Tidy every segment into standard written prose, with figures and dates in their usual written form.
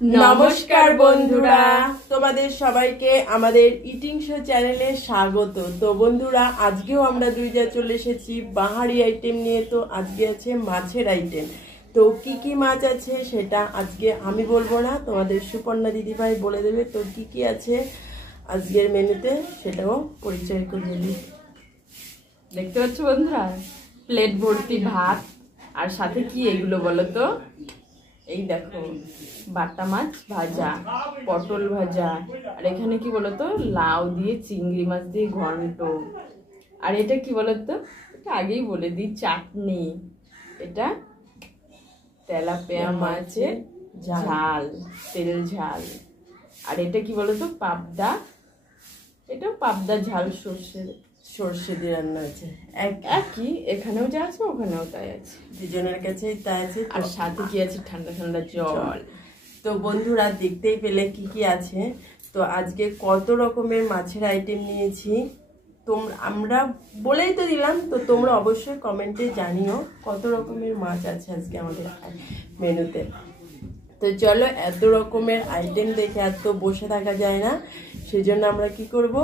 নমস্কার বন্ধুরা, তোমাদের সবাইকে আমাদের ইটিং শো চ্যানেলে স্বাগত। তো বন্ধুরা, আজকেও আমরা দুইটা চলে এসেছি বাহারি আইটেম নিয়ে। তো আজকে আছে মাছের আইটেম। তো কি কি মাছ আছে সেটা আজকে আমি বলবো না, তোমাদের সুপর্ণা দিদিভাই বলে দেবে। তো কি কি আছে আজকের মেনুতে সেটাও পরিচয় করে দিই। দেখতে পাচ্ছ বন্ধুরা, প্লেট ভর্তি ভাত, আর সাথে কি এগুলো বলো তো? এই দেখো, বাটা মাছ ভাজা, পটল ভাজা, আর এখানে কি বলতো, লাউ দিয়ে চিংড়ি মাছ দিয়ে ঘন্ট, আর এটা কি বলতো, এটা আগেই বলে দিই, চাটনি। এটা তেলাপিয়া মাছের ঝাল, তেল ঝাল। আর এটা কি বলতো, পাবদা, এটাও পাবদা ঝাল সর্ষে দিয়ে রান্না আছে। একই, এখানেও যা আছে ওখানেও তাই আছে, দুজনের কাছেই তাই আছে। আর সাথে কি আছে, ঠান্ডা ঠান্ডা জল। তো বন্ধুরা, দেখতেই পেলে কি কি আছে। তো আজকে কত রকমের মাছের আইটেম নিয়েছি আমরা বলেই তো দিলাম। তো তোমরা অবশ্যই কমেন্টে জানিও কত রকমের মাছ আছে আজকে আমাদের মেনুতে। তো চলো, এত রকমের আইটেম দেখে আর তো বসে থাকা যায় না, সেজন্য আমরা কি করব,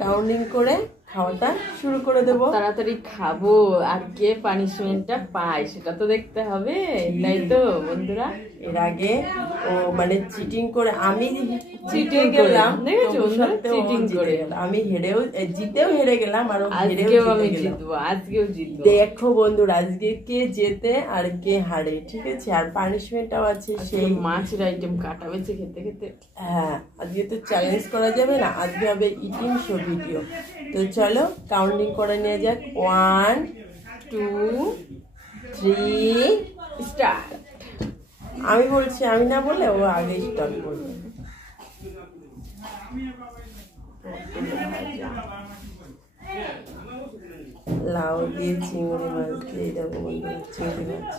কাউন্টিং করে খাওয়াটা শুরু করে দেব। তাড়াতাড়ি খাবো, আর কে পানিশমেন্টটা পায় সেটা তো দেখতে হবে, তাই তো বন্ধুরা? এর আগে ও মানে চিটিং করে, আমি চিটিং গেলাম, চিটিং করে আমি হেরেও জিতেও হেরে গেলাম, আর আজকেও আমি জিতবো, আজকেও জিতবো। দেখো বন্ধুরা, আজকে কে জেতে আর কে হারে, ঠিক আছে? আর পানিশমেন্টটাও আছে, সেই মাছের আইটেম কাটা বেছে খেতে খেতে। হ্যাঁ, আজকে তো চ্যালেঞ্জ করা যাবে না, আজকে হবে ইটিং শো ভিডিও। তো চলো কাউন্টিং করে নিয়ে যাক। 1 2 3 স্টার্ট। আমি বলছি, আমি না বলে ও আগে স্টার্ট করবে। লাউ দিয়ে চিংড়ি মাছ দিয়ে দেবো বন্ধুরা, চিংড়ি মাছ।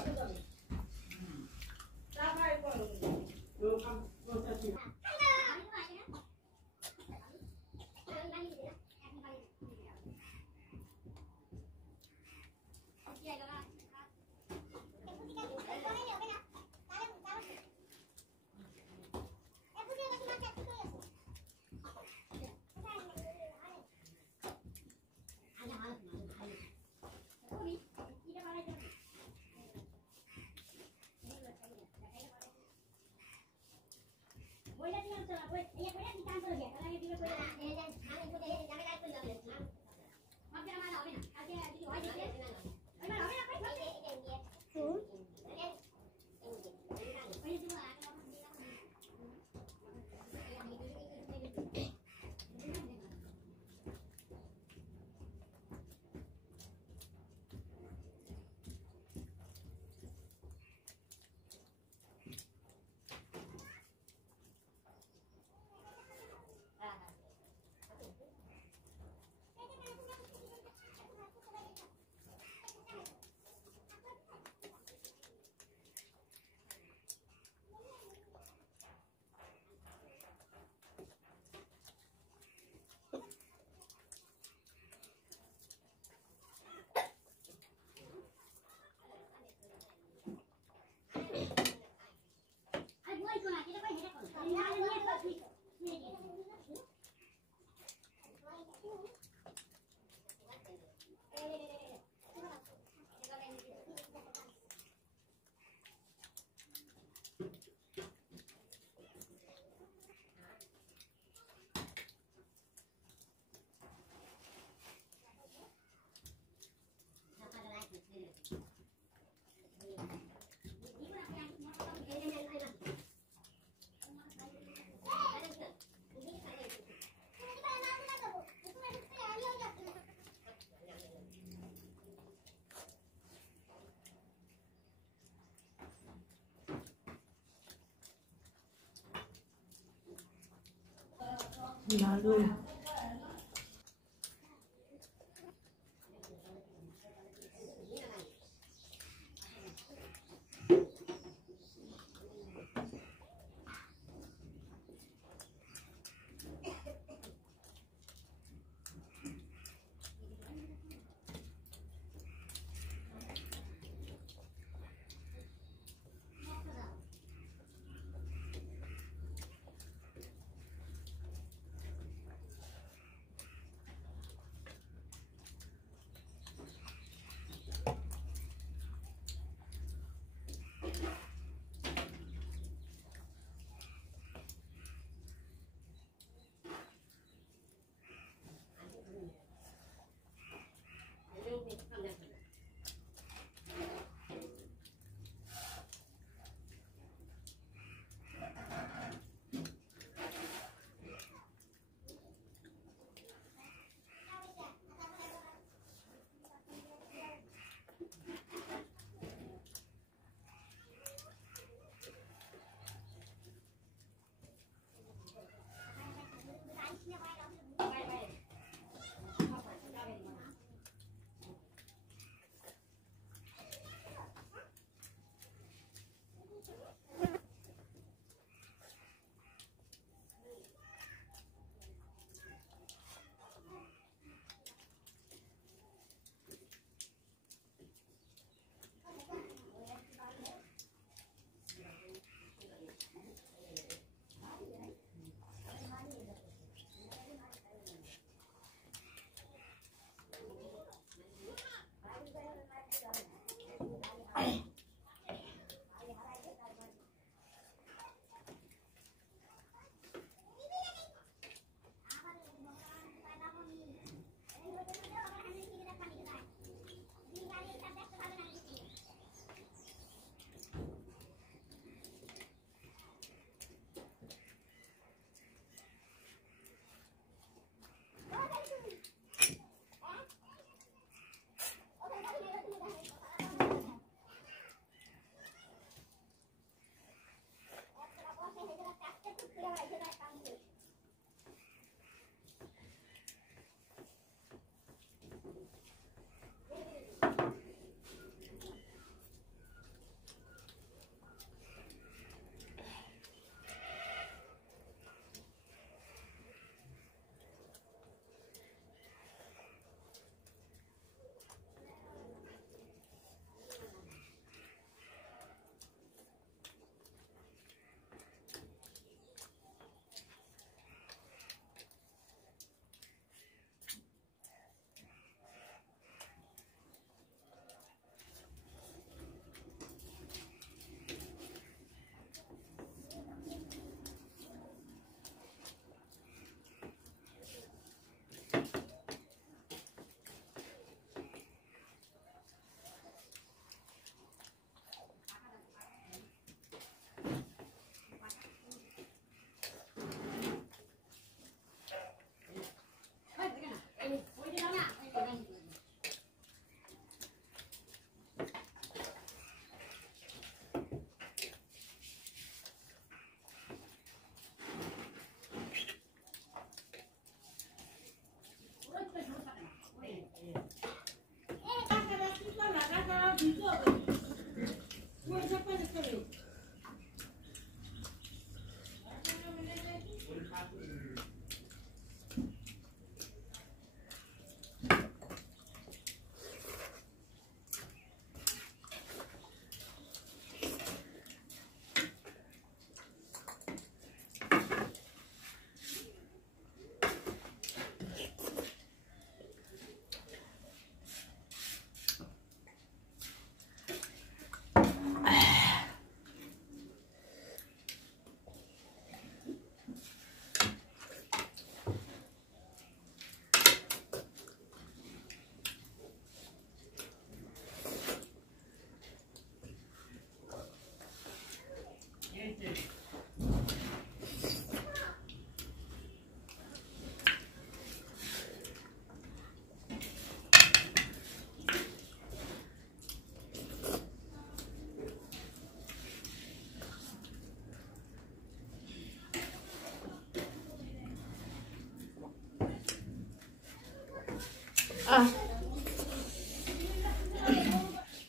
দারুণ।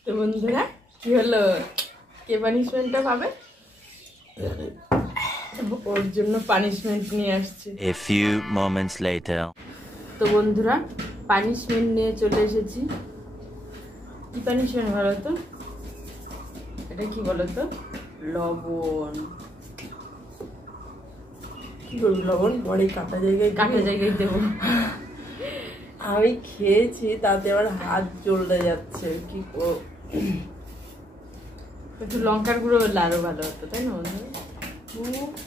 তো বন্ধুরা কি হলো, কে পানিশমেন্টটা পাবে? ওর জন্য পানিশমেন্ট নিয়ে আসছে। A few moments later. তো বন্ধুরা পানিশমেন্ট নিয়ে চলে এসেছি। কি পানিশমেন্ট বলো তো? এটা কি বলো তো? লবণ। কি করবো লবণ? বড় কাটা জায়গায় দেবো। আমি খেয়েছি, তাতে আমার হাত জ্বলে যাচ্ছে। কি একটু লঙ্কার গুঁড়ো হলে আরো ভালো হতো, তাই না বন্ধু?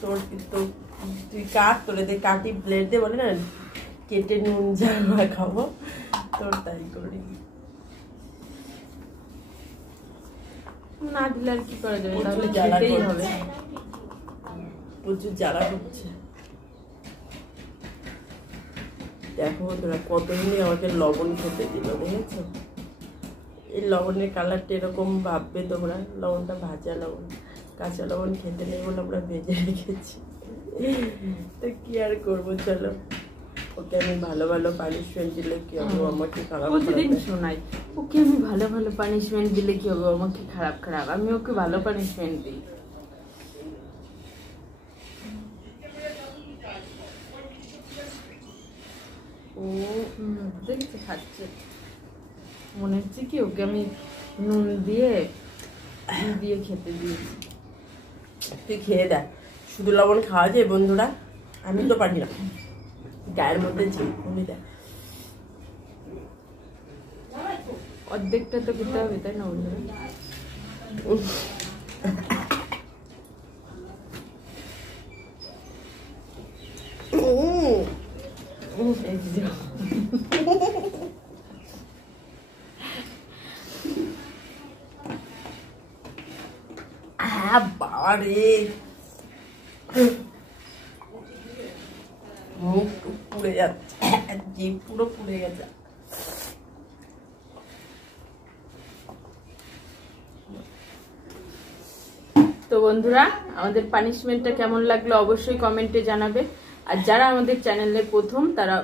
তোর তো তুই কাট, তোরে দিয়ে কাটি ব্লেড দিয়ে বলে না কেটে নুন ঝাল খাবো, তোর তাই করি। না দিলে আর কি করা যাবে, তাহলে খেতেই হবে। প্রচুর জ্বালা করছে। দেখো তোরা কতদিনই আমাকে লবণ খেতে দিল, দেখেছো? এই লবণের কালারটা এরকম ভাববে তোমরা, লবণটা ভাজা লবণ, কাঁচা লবণ খেতে নেই বলে আমরা ভেজে রেখেছি। তো কি আর করবো, চলো ওকে আমি ভালো ভালো পানিশমেন্ট দিলে কি হবে, আমাকে খারাপ প্রতিদিন শোনাই ওকে আমি ভালো ভালো পানিশমেন্ট দিলে কি হবে, আমাকে খারাপ খারাপ, আমি ওকে ভালো পানিশমেন্ট দিই। ও দেখছি খাচ্ছে, মনে হচ্ছে কি ওকে আমি নুন দিয়ে খেতে দিয়েছি। তুই খেয়ে দেখ, শুধু লবণ খাওয়া যায় বন্ধুরা? আমি তো পারি না, গায়ের মধ্যে ঝিমুনি দেয়। অর্ধেকটা তো খেতে হবে, তাই না বন্ধুরা? বাবা রে, মুখ পুড়ে যাচ্ছে, জিভ পুরো পুড়ে গেছে। তো বন্ধুরা আমাদের পানিশমেন্টটা কেমন লাগলো অবশ্যই কমেন্টে জানাবে। আর যারা আমাদের চ্যানেলে প্রথম তারা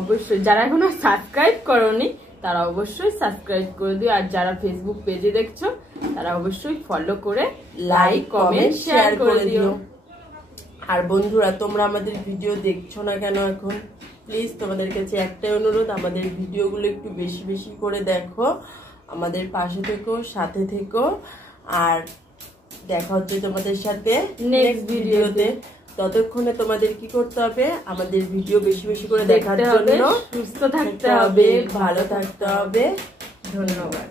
অবশ্যই, যারা এখনো সাবস্ক্রাইব করোনি তারা অবশ্যই সাবস্ক্রাইব করে দিও। আর যারা ফেসবুক পেজে দেখছো তারা অবশ্যই ফলো করে লাইক কমেন্ট শেয়ার করে দিও। আর বন্ধুরা তোমরা আমাদের ভিডিও দেখছো না কেন এখন, প্লিজ তোমাদের কাছে একটাই অনুরোধ, আমাদের ভিডিওগুলো একটু বেশি বেশি করে দেখো, আমাদের পাশে থেকো, সাথে থেকো। আর দেখা হচ্ছে তোমাদের সাথে নেক্সট ভিডিওতে। ততক্ষণে তোমাদের কি করতে হবে, আমাদের ভিডিও বেশি বেশি করে দেখার জন্য সুস্থ থাকতে হবে, ভালো থাকতে হবে। ধন্যবাদ।